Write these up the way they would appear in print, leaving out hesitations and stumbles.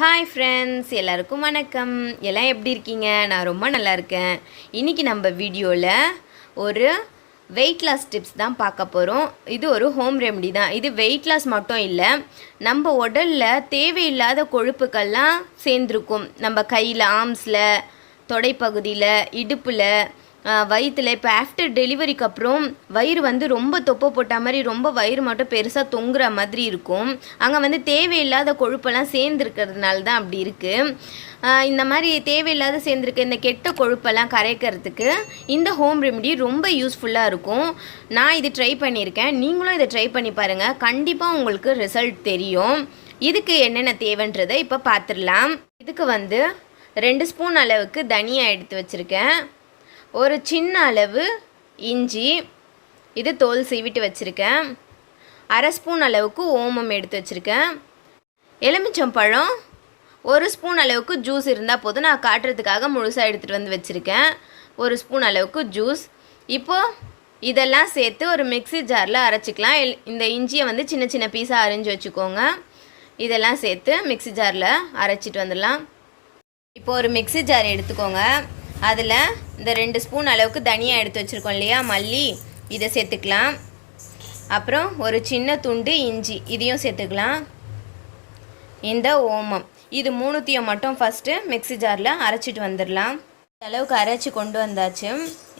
Hi friends, எல்லாருக்கும் வணக்கம். எல்லாம் எப்படி இருக்கீங்க? நான் ரொம்ப நல்லா இருக்கேன். இன்றைக்கி நம்ம வீடியோவில் ஒரு வெயிட் லாஸ் டிப்ஸ் தான் பார்க்க போகிறோம். இது ஒரு ஹோம் ரெமெடி தான். இது வெயிட் லாஸ் மட்டும் இல்லை, நம்ம உடலில் தேவையில்லாத கொழுப்புக்கள்லாம் சேர்ந்துருக்கும். நம்ம கையில், ஆர்ம்ஸில், தொடைப்பகுதியில், இடுப்பில், வயிற்றில். இப்போ ஆஃப்டர் டெலிவரிக்கு அப்புறம் வயிறு ரொம்ப தொப்பை போட்ட மாதிரி, ரொம்ப வயிறு மட்டும் பெருசாக தொங்குற மாதிரி இருக்கும். அங்கே தேவையில்லாத கொழுப்பெல்லாம் சேர்ந்துருக்கிறதுனால தான் அப்படி இருக்குது. இந்த மாதிரி தேவையில்லாத சேர்ந்துருக்க இந்த கெட்ட கொழுப்பெல்லாம் கரைக்கிறதுக்கு இந்த ஹோம் ரெமெடி ரொம்ப யூஸ்ஃபுல்லாக இருக்கும். நான் இது ட்ரை பண்ணியிருக்கேன். நீங்களும் இதை ட்ரை பண்ணி பாருங்கள். கண்டிப்பாக உங்களுக்கு ரிசல்ட் தெரியும். இதுக்கு என்னென்ன தேவைன்றதை இப்போ பார்த்துடலாம். இதுக்கு 2 ஸ்பூன் அளவுக்கு தனியா எடுத்து வச்சுருக்கேன். ஒரு சின்ன அளவு இஞ்சி, இது தோல் சீவிட்டு வச்சுருக்கேன். அரை ஸ்பூன் அளவுக்கு ஓமம் எடுத்து வச்சுருக்கேன். எலுமிச்சம்பழம் 1 ஸ்பூன் அளவுக்கு ஜூஸ் இருந்தால் போதும். நான் காட்டுறதுக்காக முழுசாக எடுத்துகிட்டு வச்சுருக்கேன். 1 ஸ்பூன் அளவுக்கு ஜூஸ். இப்போது இதெல்லாம் சேர்த்து ஒரு மிக்ஸி ஜாரில் அரைச்சிக்கலாம். இந்த இஞ்சியை சின்ன சின்ன பீஸாக அரைஞ்சி வச்சுக்கோங்க. இதெல்லாம் சேர்த்து மிக்ஸி ஜாரில் அரைச்சிட்டு வந்துடலாம். இப்போ ஒரு மிக்ஸி ஜார் எடுத்துக்கோங்க. அதில் இந்த 2 ஸ்பூன் அளவுக்கு தனியாக எடுத்து வச்சுருக்கோம் இல்லையா, மல்லி, இதை சேர்த்துக்கலாம். அப்புறம் ஒரு சின்ன துண்டு இஞ்சி, இதையும் சேர்த்துக்கலாம். இந்த ஓமம், இது மூணுத்தையும் மட்டும் ஃபஸ்ட்டு மிக்ஸி ஜாரில் அரைச்சிட்டு வந்துடலாம். இந்த அளவுக்கு அரைச்சி கொண்டு வந்தாச்சு.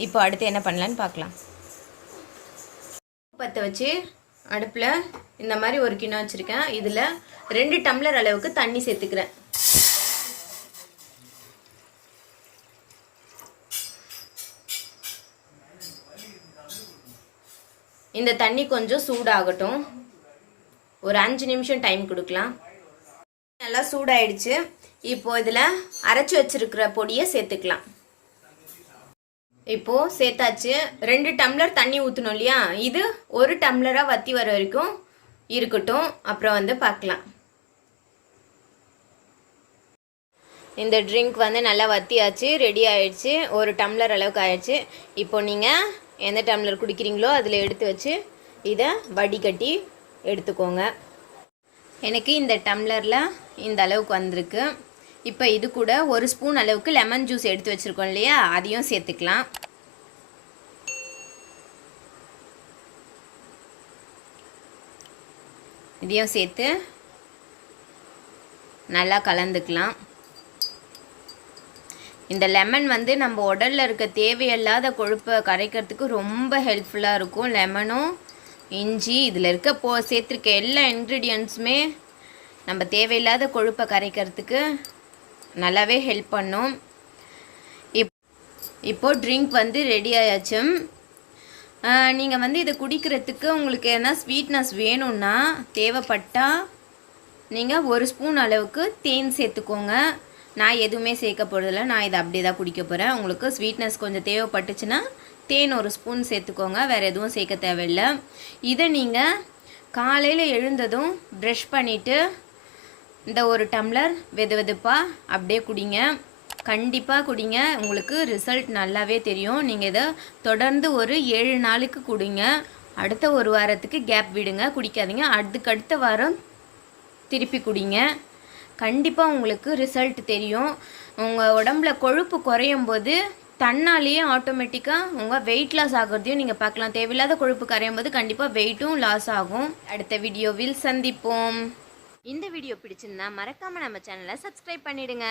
இப்போ அடுத்து என்ன பண்ணலான்னு பார்க்கலாம். பற்ற வச்சு அடுப்பில் இந்த மாதிரி ஒரு கிண்ணம் வச்சுருக்கேன். இதில் 2 டம்ளர் அளவுக்கு தண்ணி சேர்த்துக்கிறேன். இந்த தண்ணி கொஞ்சம் சூடாகட்டும். ஒரு 5 நிமிஷம் டைம் கொடுக்கலாம். நல்லா சூடாயிடுச்சு. இப்போ இதில் அரைச்சி வச்சிருக்கிற பொடியை சேர்த்துக்கலாம். இப்போது சேர்த்தாச்சு. 2 டம்ளர் தண்ணி ஊற்றணும் இல்லையா, இது 1 டம்ளராக வற்றி வர வரைக்கும் இருக்கட்டும். அப்புறம் பார்க்கலாம். இந்த ட்ரிங்க் நல்லா வற்றியாச்சு, ரெடி ஆயிடுச்சு. 1 டம்ளர் அளவுக்கு ஆயிடுச்சு. இப்போ நீங்கள் எந்த டம்ளர் குடிக்கிறீங்களோ அதில் எடுத்து வச்சு இதை வடிகட்டி எடுத்துக்கோங்க. எனக்கு இந்த டம்ளரில் இந்த அளவுக்கு வந்திருக்கு. இப்போ இது கூட 1 ஸ்பூன் அளவுக்கு லெமன் ஜூஸ் எடுத்து வச்சுருக்கோம் இல்லையா, அதையும் சேர்த்துக்கலாம். இதையும் சேர்த்து நல்லா கலந்துக்கலாம். இந்த லெமன் நம்ம உடலில் இருக்க தேவையில்லாத கொழுப்பை கரைக்கிறதுக்கு ரொம்ப ஹெல்ப்ஃபுல்லாக இருக்கும். லெமனும் இஞ்சி இதில் சேர்த்துருக்க எல்லா இன்க்ரீடியன்ட்ஸுமே நம்ம தேவையில்லாத கொழுப்பை கரைக்கிறதுக்கு நல்லாவே ஹெல்ப் பண்ணும். இப்போது ட்ரிங்க் ரெடி ஆயாச்சு. நீங்கள் இதை குடிக்கிறதுக்கு உங்களுக்கு எதனா ஸ்வீட்னஸ் வேணும்னா தேவைப்பட்டால் நீங்கள் 1 ஸ்பூன் அளவுக்கு தேன் சேர்த்துக்கோங்க. நான் எதுவுமே சேர்க்க போகிறதில்ல, நான் இதை அப்படியே தான் குடிக்க போகிறேன். உங்களுக்கு ஸ்வீட்னஸ் கொஞ்சம் தேவைப்பட்டுச்சுன்னா தேன் 1 ஸ்பூன் சேர்த்துக்கோங்க. வேறு எதுவும் சேர்க்க தேவையில்லை. இதை நீங்கள் காலையில் எழுந்ததும் ப்ரஷ் பண்ணிவிட்டு இந்த 1 டம்ளர் வெதுப்பாக அப்படியே குடிங்க. கண்டிப்பாக குடிங்க. உங்களுக்கு ரிசல்ட் நல்லாவே தெரியும். நீங்கள் இதை தொடர்ந்து ஒரு 7 நாளுக்கு குடிங்க. அடுத்த 1 வாரத்துக்கு கேப் விடுங்க, குடிக்காதீங்க. அடுத்த வாரம் திருப்பி குடிங்க. கண்டிப்பாக உங்களுக்கு ரிசல்ட் தெரியும். உங்கள் உடம்புல கொழுப்பு குறையும் போது தன்னாலேயே ஆட்டோமேட்டிக்காக உங்கள் வெயிட் லாஸ் ஆகிறதையும் நீங்கள் பார்க்கலாம். தேவையில்லாத கொழுப்பு கரையும் போது கண்டிப்பாக வெயிட்டும் லாஸ் ஆகும். அடுத்த வீடியோவில் சந்திப்போம். இந்த வீடியோ பிடிச்சிருந்தா மறக்காமல் நம்ம சேனலை சப்ஸ்கிரைப் பண்ணிவிடுங்க.